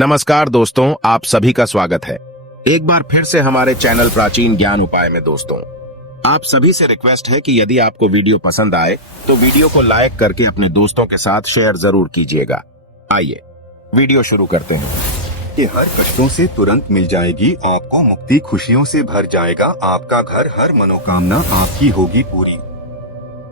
नमस्कार दोस्तों, आप सभी का स्वागत है एक बार फिर से हमारे चैनल प्राचीन ज्ञान उपाय में। दोस्तों, आप सभी से रिक्वेस्ट है कि यदि आपको वीडियो पसंद आए तो वीडियो को लाइक करके अपने दोस्तों के साथ शेयर जरूर कीजिएगा। आइए वीडियो शुरू करते हैं। कि हर कष्टों से तुरंत मिल जाएगी आपको मुक्ति, खुशियों से भर जाएगा आपका घर, हर मनोकामना आपकी होगी पूरी।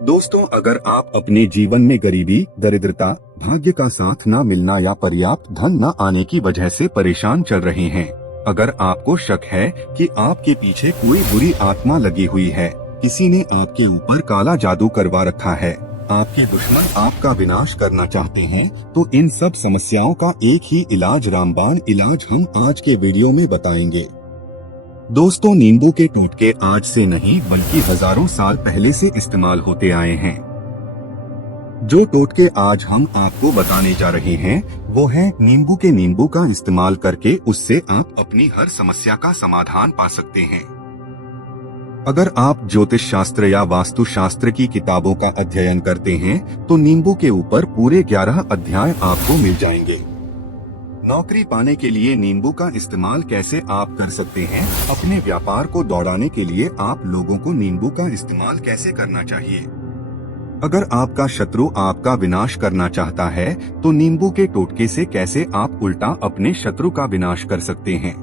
दोस्तों, अगर आप अपने जीवन में गरीबी, दरिद्रता, भाग्य का साथ न मिलना या पर्याप्त धन न आने की वजह से परेशान चल रहे हैं, अगर आपको शक है कि आपके पीछे कोई बुरी आत्मा लगी हुई है, किसी ने आपके ऊपर काला जादू करवा रखा है, आपके दुश्मन आपका विनाश करना चाहते हैं, तो इन सब समस्याओं का एक ही इलाज, रामबाण इलाज हम आज के वीडियो में बताएंगे। दोस्तों, नींबू के टोटके आज से नहीं बल्कि हजारों साल पहले से इस्तेमाल होते आए हैं। जो टोटके आज हम आपको बताने जा रहे हैं वो है नींबू का इस्तेमाल करके उससे आप अपनी हर समस्या का समाधान पा सकते हैं। अगर आप ज्योतिष शास्त्र या वास्तु शास्त्र की किताबों का अध्ययन करते हैं तो नींबू के ऊपर पूरे 11 अध्याय आपको मिल जाएंगे। नौकरी पाने के लिए नींबू का इस्तेमाल कैसे आप कर सकते हैं, अपने व्यापार को दौड़ाने के लिए आप लोगों को नींबू का इस्तेमाल कैसे करना चाहिए, अगर आपका शत्रु आपका विनाश करना चाहता है तो नींबू के टोटके से कैसे आप उल्टा अपने शत्रु का विनाश कर सकते हैं।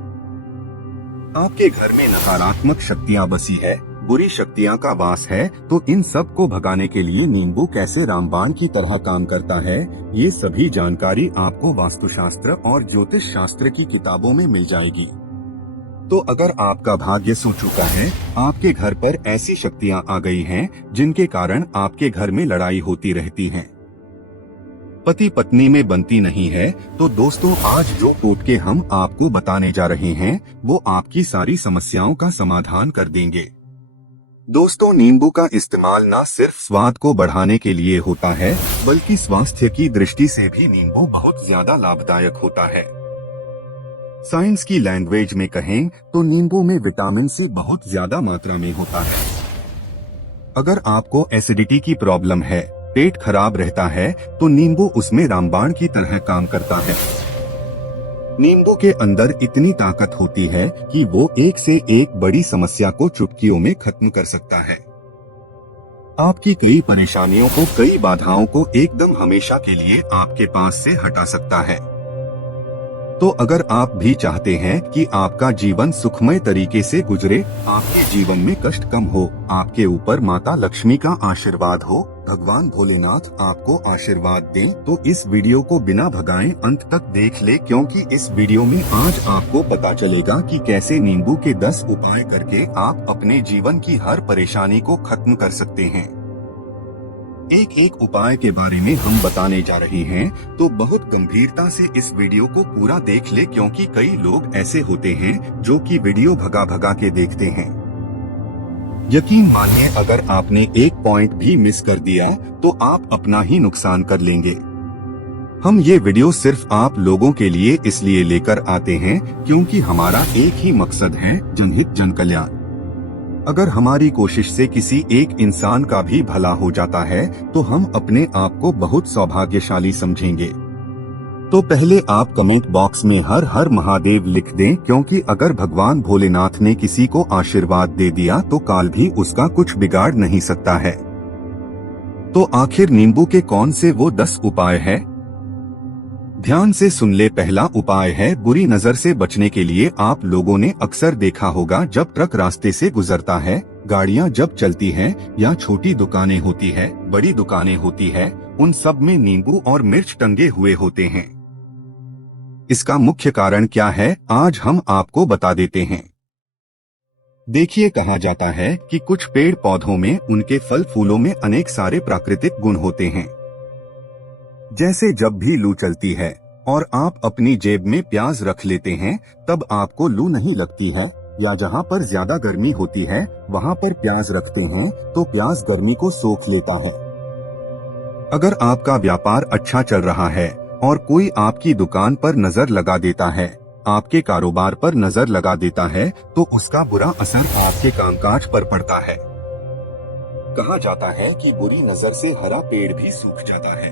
आपके घर में नकारात्मक शक्तियाँ बसी है, बुरी शक्तियाँ का वास है, तो इन सब को भगाने के लिए नींबू कैसे रामबाण की तरह काम करता है, ये सभी जानकारी आपको वास्तुशास्त्र और ज्योतिष शास्त्र की किताबों में मिल जाएगी। तो अगर आपका भाग्य सो चुका है, आपके घर पर ऐसी शक्तियाँ आ गई हैं जिनके कारण आपके घर में लड़ाई होती रहती है, पति पत्नी में बनती नहीं है, तो दोस्तों आज जो टोटके हम आपको बताने जा रहे हैं वो आपकी सारी समस्याओं का समाधान कर देंगे। दोस्तों, नींबू का इस्तेमाल न सिर्फ स्वाद को बढ़ाने के लिए होता है बल्कि स्वास्थ्य की दृष्टि से भी नींबू बहुत ज्यादा लाभदायक होता है। साइंस की लैंग्वेज में कहें तो नींबू में विटामिन सी बहुत ज्यादा मात्रा में होता है। अगर आपको एसिडिटी की प्रॉब्लम है, पेट खराब रहता है, तो नींबू उसमें रामबाण की तरह काम करता है। नींबू के अंदर इतनी ताकत होती है कि वो एक से एक बड़ी समस्या को चुटकियों में खत्म कर सकता है। आपकी कई परेशानियों को, कई बाधाओं को एकदम हमेशा के लिए आपके पास से हटा सकता है। तो अगर आप भी चाहते हैं कि आपका जीवन सुखमय तरीके से गुजरे, आपके जीवन में कष्ट कम हो, आपके ऊपर माता लक्ष्मी का आशीर्वाद हो, भगवान भोलेनाथ आपको आशीर्वाद दें, तो इस वीडियो को बिना भगाए अंत तक देख ले, क्योंकि इस वीडियो में आज आपको पता चलेगा कि कैसे नींबू के 10 उपाय करके आप अपने जीवन की हर परेशानी को खत्म कर सकते हैं। एक एक उपाय के बारे में हम बताने जा रहे हैं, तो बहुत गंभीरता से इस वीडियो को पूरा देख ले, क्योंकि कई लोग ऐसे होते हैं जो कि वीडियो भगा भगा के देखते हैं। यकीन मानिए, अगर आपने एक पॉइंट भी मिस कर दिया तो आप अपना ही नुकसान कर लेंगे। हम ये वीडियो सिर्फ आप लोगों के लिए इसलिए लेकर आते हैं क्योंकि हमारा एक ही मकसद है, जनहित जन कल्याण। अगर हमारी कोशिश से किसी एक इंसान का भी भला हो जाता है तो हम अपने आप को बहुत सौभाग्यशाली समझेंगे। तो पहले आप कमेंट बॉक्स में हर हर महादेव लिख दें, क्योंकि अगर भगवान भोलेनाथ ने किसी को आशीर्वाद दे दिया तो काल भी उसका कुछ बिगाड़ नहीं सकता है। तो आखिर नींबू के कौन से वो 10 उपाय है, ध्यान से सुन ले। पहला उपाय है बुरी नजर से बचने के लिए। आप लोगों ने अक्सर देखा होगा, जब ट्रक रास्ते से गुजरता है, गाड़ियां जब चलती हैं, या छोटी दुकानें होती है, बड़ी दुकानें होती है, उन सब में नींबू और मिर्च टंगे हुए होते हैं। इसका मुख्य कारण क्या है, आज हम आपको बता देते हैं। देखिए, कहा जाता है कि कुछ पेड़ पौधों में, उनके फल फूलों में अनेक सारे प्राकृतिक गुण होते हैं। जैसे जब भी लू चलती है और आप अपनी जेब में प्याज रख लेते हैं, तब आपको लू नहीं लगती है, या जहाँ पर ज्यादा गर्मी होती है वहाँ पर प्याज रखते हैं तो प्याज गर्मी को सोख लेता है। अगर आपका व्यापार अच्छा चल रहा है और कोई आपकी दुकान पर नजर लगा देता है, आपके कारोबार पर नजर लगा देता है, तो उसका बुरा असर आपके कामकाज पर पड़ता है। कहा जाता है कि बुरी नजर से हरा पेड़ भी सूख जाता है।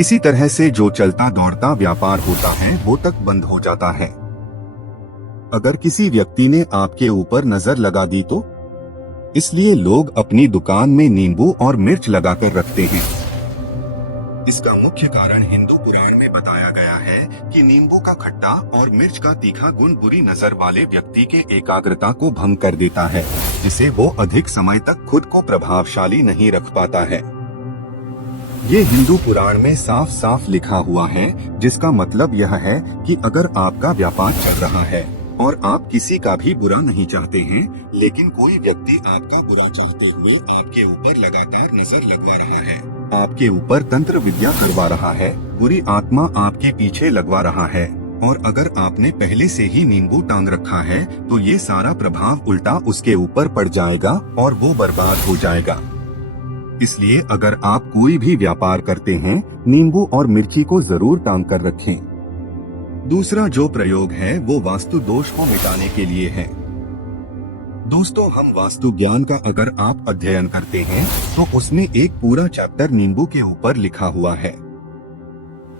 इसी तरह से जो चलता दौड़ता व्यापार होता है वो तक बंद हो जाता है। अगर किसी व्यक्ति ने आपके ऊपर नजर लगा दी तो इसलिए लोग अपनी दुकान में नींबू और मिर्च लगाकर रखते हैं। इसका मुख्य कारण हिंदू पुराण में बताया गया है कि नींबू का खट्टा और मिर्च का तीखा गुण बुरी नजर वाले व्यक्ति के एकाग्रता को भंग कर देता है, जिसे वो अधिक समय तक खुद को प्रभावशाली नहीं रख पाता है। ये हिंदू पुराण में साफ साफ लिखा हुआ है, जिसका मतलब यह है कि अगर आपका व्यापार चल रहा है और आप किसी का भी बुरा नहीं चाहते हैं, लेकिन कोई व्यक्ति आपका बुरा चाहते हुए आपके ऊपर लगातार नजर लगवा रहा है, आपके ऊपर तंत्र विद्या करवा रहा है, बुरी आत्मा आपके पीछे लगवा रहा है, और अगर आपने पहले से ही नींबू टांग रखा है तो ये सारा प्रभाव उल्टा उसके ऊपर पड़ जाएगा और वो बर्बाद हो जाएगा। इसलिए अगर आप कोई भी व्यापार करते हैं, नींबू और मिर्ची को जरूर टांग कर रखें। दूसरा जो प्रयोग है वो वास्तु दोष को मिटाने के लिए है। दोस्तों, हम वास्तु ज्ञान का अगर आप अध्ययन करते हैं तो उसमें एक पूरा चैप्टर नींबू के ऊपर लिखा हुआ है।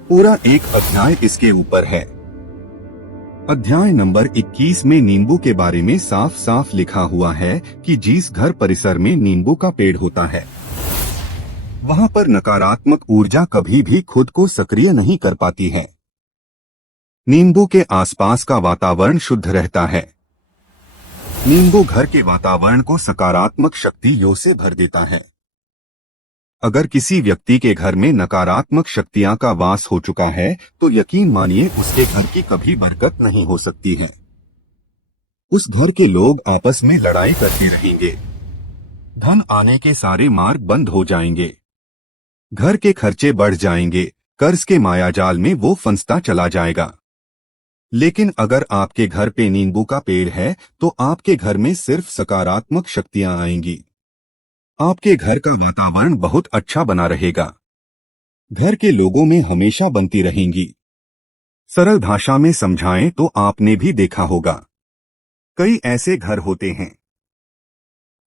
पूरा एक अध्याय इसके ऊपर है। अध्याय नंबर 21 में नींबू के बारे में साफ साफ लिखा हुआ है कि जिस घर परिसर में नींबू का पेड़ होता है वहां पर नकारात्मक ऊर्जा कभी भी खुद को सक्रिय नहीं कर पाती है। नींबू के आसपास का वातावरण शुद्ध रहता है। नींबू घर के वातावरण को सकारात्मक शक्तियों से भर देता है। अगर किसी व्यक्ति के घर में नकारात्मक शक्तियां का वास हो चुका है तो यकीन मानिए उसके घर की कभी बरकत नहीं हो सकती है। उस घर के लोग आपस में लड़ाई करते रहेंगे, धन आने के सारे मार्ग बंद हो जाएंगे, घर के खर्चे बढ़ जाएंगे, कर्ज के मायाजाल में वो फंसता चला जाएगा। लेकिन अगर आपके घर पे नींबू का पेड़ है तो आपके घर में सिर्फ सकारात्मक शक्तियां आएंगी। आपके घर का वातावरण बहुत अच्छा बना रहेगा। घर के लोगों में हमेशा बनती रहेंगी। सरल भाषा में समझाएं तो आपने भी देखा होगा, कई ऐसे घर होते हैं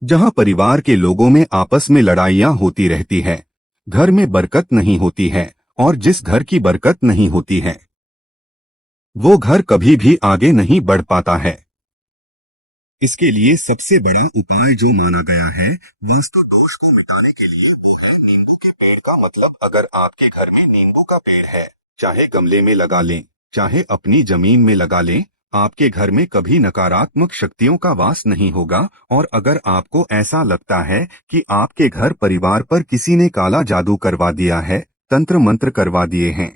जहां परिवार के लोगों में आपस में लड़ाइयां होती रहती है, घर में बरकत नहीं होती है, और जिस घर की बरकत नहीं होती है वो घर कभी भी आगे नहीं बढ़ पाता है। इसके लिए सबसे बड़ा उपाय जो माना गया है वास्तु दोष को मिटाने के लिए वो है नींबू के पेड़ का। मतलब अगर आपके घर में नींबू का पेड़ है, चाहे गमले में लगा लें, चाहे अपनी जमीन में लगा लें, आपके घर में कभी नकारात्मक शक्तियों का वास नहीं होगा। और अगर आपको ऐसा लगता है कि आपके घर परिवार पर किसी ने काला जादू करवा दिया है, तंत्र मंत्र करवा दिए हैं,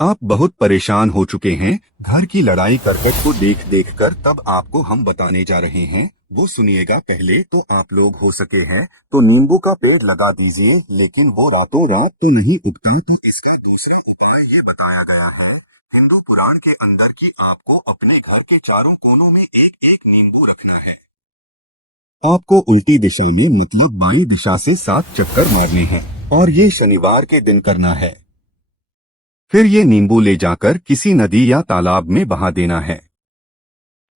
आप बहुत परेशान हो चुके हैं घर की लड़ाई करकट को देख देख कर, तब आपको हम बताने जा रहे हैं, वो सुनिएगा। पहले तो आप लोग हो सके हैं तो नींबू का पेड़ लगा दीजिए, लेकिन वो रातों रात तो नहीं उगता। तो इसका दूसरा उपाय ये बताया गया है हिंदू पुराण के अंदर कि आपको अपने घर के चारों कोनों में एक एक नींबू रखना है। आपको उल्टी दिशा में मतलब बाई दिशा से 7 चक्कर मारने हैं और ये शनिवार के दिन करना है। फिर ये नींबू ले जाकर किसी नदी या तालाब में बहा देना है।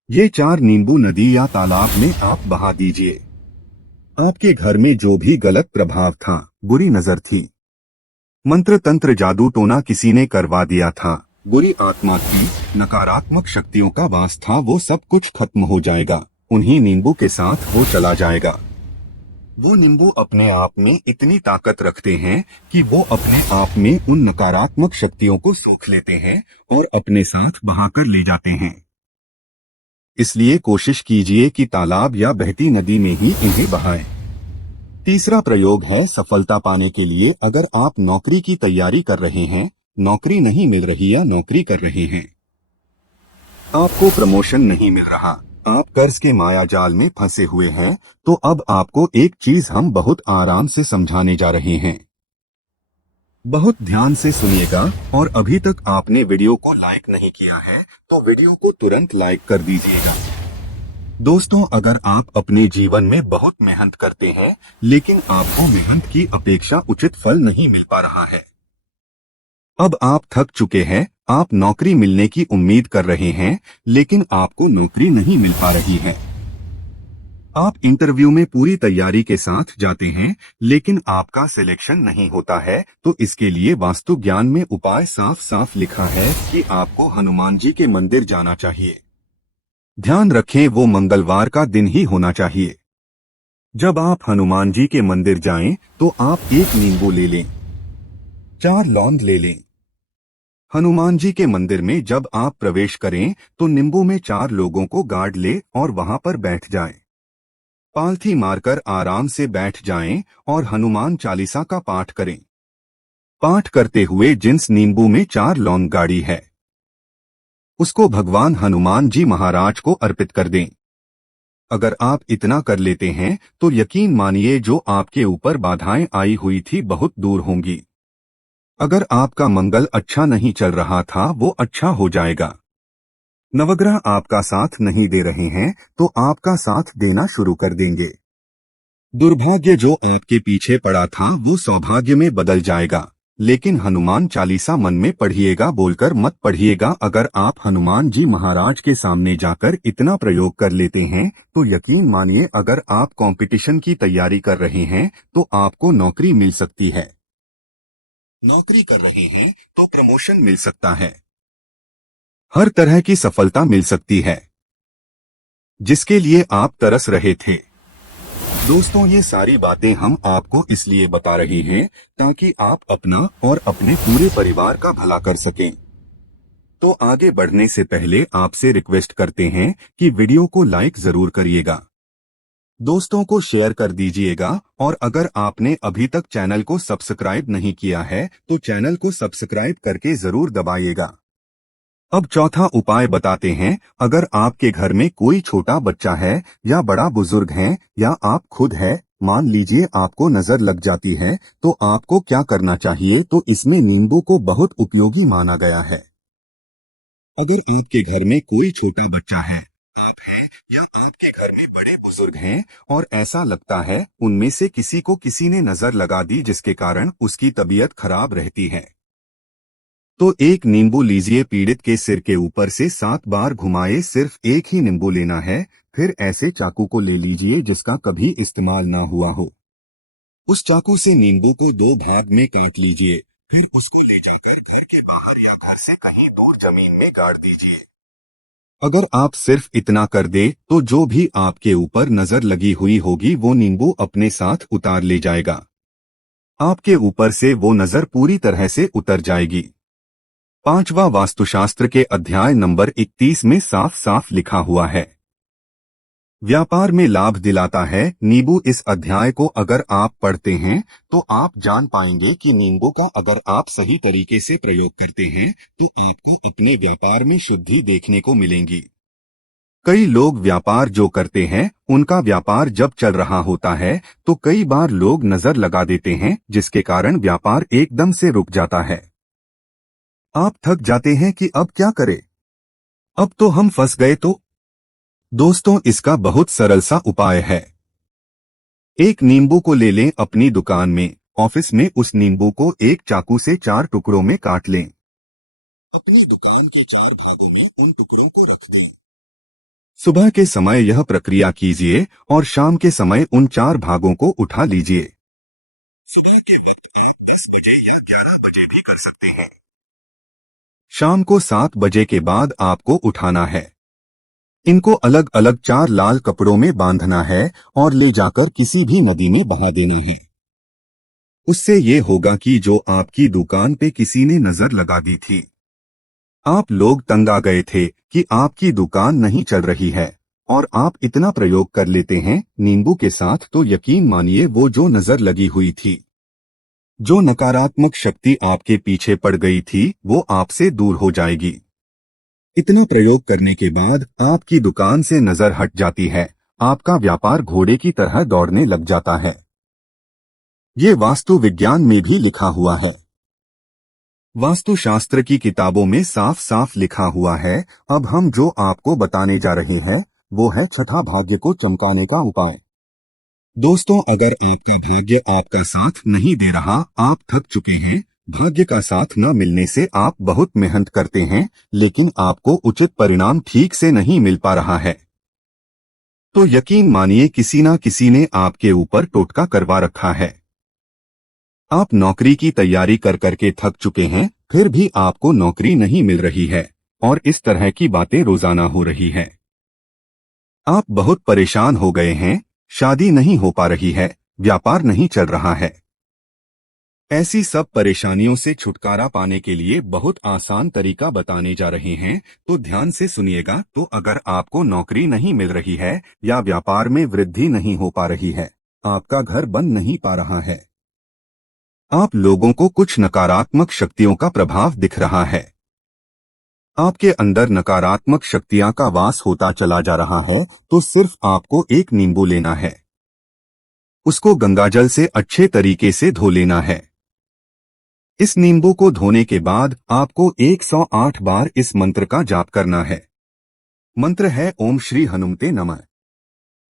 ये 4 नींबू नदी या तालाब में आप बहा दीजिए। आपके घर में जो भी गलत प्रभाव था, बुरी नजर थी, मंत्र तंत्र जादू टोना किसी ने करवा दिया था, बुरी आत्मा थी, नकारात्मक शक्तियों का वास था, वो सब कुछ खत्म हो जाएगा। उन्हीं नींबू के साथ वो चला जाएगा। वो नींबू अपने आप में इतनी ताकत रखते हैं कि वो अपने आप में उन नकारात्मक शक्तियों को सोख लेते हैं और अपने साथ बहाकर ले जाते हैं। इसलिए कोशिश कीजिए कि तालाब या बहती नदी में ही इन्हें बहाएं। तीसरा प्रयोग है सफलता पाने के लिए। अगर आप नौकरी की तैयारी कर रहे हैं, नौकरी नहीं मिल रही या नौकरी कर रहे हैं, आपको प्रमोशन नहीं मिल रहा, आप कर्ज के मायाजाल में फंसे हुए हैं, तो अब आपको एक चीज हम बहुत आराम से समझाने जा रहे हैं। बहुत ध्यान से सुनिएगा, और अभी तक आपने वीडियो को लाइक नहीं किया है तो वीडियो को तुरंत लाइक कर दीजिएगा। दोस्तों, अगर आप अपने जीवन में बहुत मेहनत करते हैं लेकिन आपको मेहनत की अपेक्षा उचित फल नहीं मिल पा रहा है, अब आप थक चुके हैं, आप नौकरी मिलने की उम्मीद कर रहे हैं लेकिन आपको नौकरी नहीं मिल पा रही है, आप इंटरव्यू में पूरी तैयारी के साथ जाते हैं, लेकिन आपका सिलेक्शन नहीं होता है, तो इसके लिए वास्तु ज्ञान में उपाय साफ साफ लिखा है कि आपको हनुमान जी के मंदिर जाना चाहिए। ध्यान रखें, वो मंगलवार का दिन ही होना चाहिए। जब आप हनुमान जी के मंदिर जाएं, तो आप एक नींबू ले लें, 4 लौंग ले लें। हनुमान जी के मंदिर में जब आप प्रवेश करें, तो नींबू में 4 लोगों को गाड़ ले और वहां पर बैठ जाएं। पालथी मारकर आराम से बैठ जाएं और हनुमान चालीसा का पाठ करें। पाठ करते हुए जिस नींबू में 4 लौंग गाड़ी है, उसको भगवान हनुमान जी महाराज को अर्पित कर दें। अगर आप इतना कर लेते हैं, तो यकीन मानिए जो आपके ऊपर बाधाएं आई हुई थी बहुत दूर होंगी। अगर आपका मंगल अच्छा नहीं चल रहा था, वो अच्छा हो जाएगा। नवग्रह आपका साथ नहीं दे रहे हैं, तो आपका साथ देना शुरू कर देंगे। दुर्भाग्य जो आपके पीछे पड़ा था, वो सौभाग्य में बदल जाएगा। लेकिन हनुमान चालीसा मन में पढ़िएगा, बोलकर मत पढ़िएगा। अगर आप हनुमान जी महाराज के सामने जाकर इतना प्रयोग कर लेते हैं, तो यकीन मानिए अगर आप कंपटीशन की तैयारी कर रहे हैं, तो आपको नौकरी मिल सकती है। नौकरी कर रहे हैं तो प्रमोशन मिल सकता है। हर तरह की सफलता मिल सकती है, जिसके लिए आप तरस रहे थे। दोस्तों, ये सारी बातें हम आपको इसलिए बता रहे हैं ताकि आप अपना और अपने पूरे परिवार का भला कर सकें। तो आगे बढ़ने से पहले आपसे रिक्वेस्ट करते हैं कि वीडियो को लाइक जरूर करिएगा, दोस्तों को शेयर कर दीजिएगा, और अगर आपने अभी तक चैनल को सब्सक्राइब नहीं किया है, तो चैनल को सब्सक्राइब करके जरूर दबाइएगा। अब चौथा उपाय बताते हैं। अगर आपके घर में कोई छोटा बच्चा है या बड़ा बुजुर्ग है या आप खुद है, मान लीजिए आपको नजर लग जाती है, तो आपको क्या करना चाहिए? तो इसमें नींबू को बहुत उपयोगी माना गया है। अगर आपके घर में कोई छोटा बच्चा है, आप हैं, या आपके घर में बड़े बुजुर्ग हैं और ऐसा लगता है उनमें से किसी को किसी ने नजर लगा दी, जिसके कारण उसकी तबीयत खराब रहती है, तो एक नींबू लीजिए, पीड़ित के सिर के ऊपर से 7 बार घुमाए। सिर्फ एक ही नींबू लेना है। फिर ऐसे चाकू को ले लीजिए जिसका कभी इस्तेमाल ना हुआ हो। उस चाकू से नींबू को 2 भाग में काट लीजिए। फिर उसको ले जाकर घर के बाहर या घर से कहीं दूर जमीन में गाड़ दीजिए। अगर आप सिर्फ इतना कर दे, तो जो भी आपके ऊपर नजर लगी हुई होगी, वो नींबू अपने साथ उतार ले जाएगा। आपके ऊपर से वो नजर पूरी तरह से उतर जाएगी। 5वां वास्तुशास्त्र के अध्याय नंबर 31 में साफ साफ लिखा हुआ है, व्यापार में लाभ दिलाता है नींबू। इस अध्याय को अगर आप पढ़ते हैं, तो आप जान पाएंगे कि नींबू का अगर आप सही तरीके से प्रयोग करते हैं, तो आपको अपने व्यापार में शुद्धि देखने को मिलेंगी। कई लोग व्यापार जो करते हैं, उनका व्यापार जब चल रहा होता है, तो कई बार लोग नजर लगा देते हैं, जिसके कारण व्यापार एकदम से रुक जाता है। आप थक जाते हैं कि अब क्या करें, अब तो हम फंस गए। तो दोस्तों, इसका बहुत सरल सा उपाय है। एक नींबू को ले लें, अपनी दुकान में, ऑफिस में उस नींबू को एक चाकू से 4 टुकड़ों में काट लें। अपनी दुकान के 4 भागों में उन टुकड़ों को रख दें। सुबह के समय यह प्रक्रिया कीजिए और शाम के समय उन 4 भागों को उठा लीजिए। सुबह के वक्त आप 10 बजे या 11 बजे भी कर सकते हैं। शाम को 7 बजे के बाद आपको उठाना है। इनको अलग अलग 4 लाल कपड़ों में बांधना है और ले जाकर किसी भी नदी में बहा देना है। उससे ये होगा कि जो आपकी दुकान पे किसी ने नजर लगा दी थी, आप लोग तंग आ गए थे कि आपकी दुकान नहीं चल रही है, और आप इतना प्रयोग कर लेते हैं नींबू के साथ, तो यकीन मानिए वो जो नजर लगी हुई थी, जो नकारात्मक शक्ति आपके पीछे पड़ गई थी, वो आपसे दूर हो जाएगी। इतना प्रयोग करने के बाद आपकी दुकान से नजर हट जाती है, आपका व्यापार घोड़े की तरह दौड़ने लग जाता है। ये वास्तु विज्ञान में भी लिखा हुआ है। वास्तुशास्त्र की किताबों में साफ साफ लिखा हुआ है। अब हम जो आपको बताने जा रहे हैं, वो है छठा भाग्य को चमकाने का उपाय। दोस्तों, अगर आपका भाग्य आपका साथ नहीं दे रहा, आप थक चुके हैं, भाग्य का साथ न मिलने से आप बहुत मेहनत करते हैं, लेकिन आपको उचित परिणाम ठीक से नहीं मिल पा रहा है, तो यकीन मानिए किसी ना किसी ने आपके ऊपर टोटका करवा रखा है। आप नौकरी की तैयारी कर करके थक चुके हैं, फिर भी आपको नौकरी नहीं मिल रही है और इस तरह की बातें रोजाना हो रही हैं। आप बहुत परेशान हो गए हैं, शादी नहीं हो पा रही है, व्यापार नहीं चल रहा है। ऐसी सब परेशानियों से छुटकारा पाने के लिए बहुत आसान तरीका बताने जा रहे हैं, तो ध्यान से सुनिएगा। तो अगर आपको नौकरी नहीं मिल रही है या व्यापार में वृद्धि नहीं हो पा रही है, आपका घर बन नहीं पा रहा है, आप लोगों को कुछ नकारात्मक शक्तियों का प्रभाव दिख रहा है, आपके अंदर नकारात्मक शक्तियां का वास होता चला जा रहा है, तो सिर्फ आपको एक नींबू लेना है। उसको गंगाजल से अच्छे तरीके से धो लेना है। इस नींबू को धोने के बाद आपको 108 बार इस मंत्र का जाप करना है। मंत्र है ओम श्री हनुमते नमः।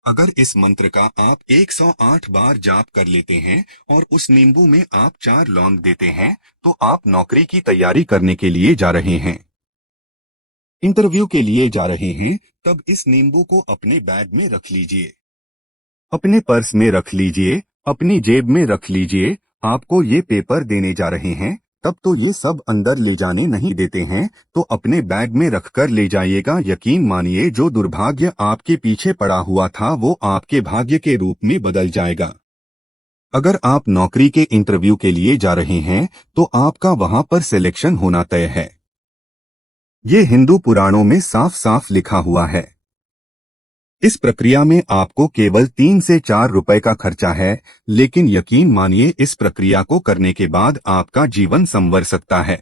अगर इस मंत्र का आप 108 बार जाप कर लेते हैं और उस नींबू में आप 4 लौंग देते हैं, तो आप नौकरी की तैयारी करने के लिए जा रहे हैं, इंटरव्यू के लिए जा रहे हैं, तब इस नींबू को अपने बैग में रख लीजिए, अपने पर्स में रख लीजिए, अपनी जेब में रख लीजिए। आपको ये पेपर देने जा रहे हैं, तब तो ये सब अंदर ले जाने नहीं देते हैं, तो अपने बैग में रखकर ले जाइएगा। यकीन मानिए जो दुर्भाग्य आपके पीछे पड़ा हुआ था वो आपके भाग्य के रूप में बदल जाएगा। अगर आप नौकरी के इंटरव्यू के लिए जा रहे हैं तो आपका वहां पर सिलेक्शन होना तय है। ये हिंदू पुराणों में साफ साफ लिखा हुआ है। इस प्रक्रिया में आपको केवल 3 से 4 रुपए का खर्चा है, लेकिन यकीन मानिए इस प्रक्रिया को करने के बाद आपका जीवन संवर सकता है।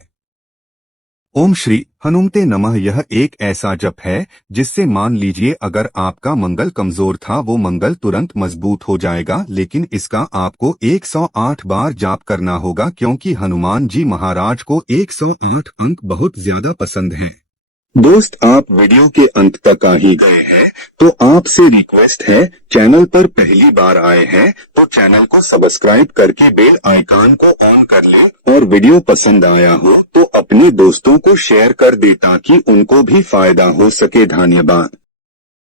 ओम श्री हनुमते नमः यह एक ऐसा जप है जिससे मान लीजिए अगर आपका मंगल कमजोर था वो मंगल तुरंत मजबूत हो जाएगा। लेकिन इसका आपको 108 बार जाप करना होगा, क्योंकि हनुमान जी महाराज को 108 अंक बहुत ज्यादा पसंद हैं। दोस्त, आप वीडियो के अंत तक आ ही गए हैं, तो आपसे रिक्वेस्ट है, चैनल पर पहली बार आए हैं तो चैनल को सब्सक्राइब करके बेल आइकन को ऑन कर लें और वीडियो पसंद आया हो तो अपने दोस्तों को शेयर कर दे ताकि उनको भी फायदा हो सके। धन्यवाद।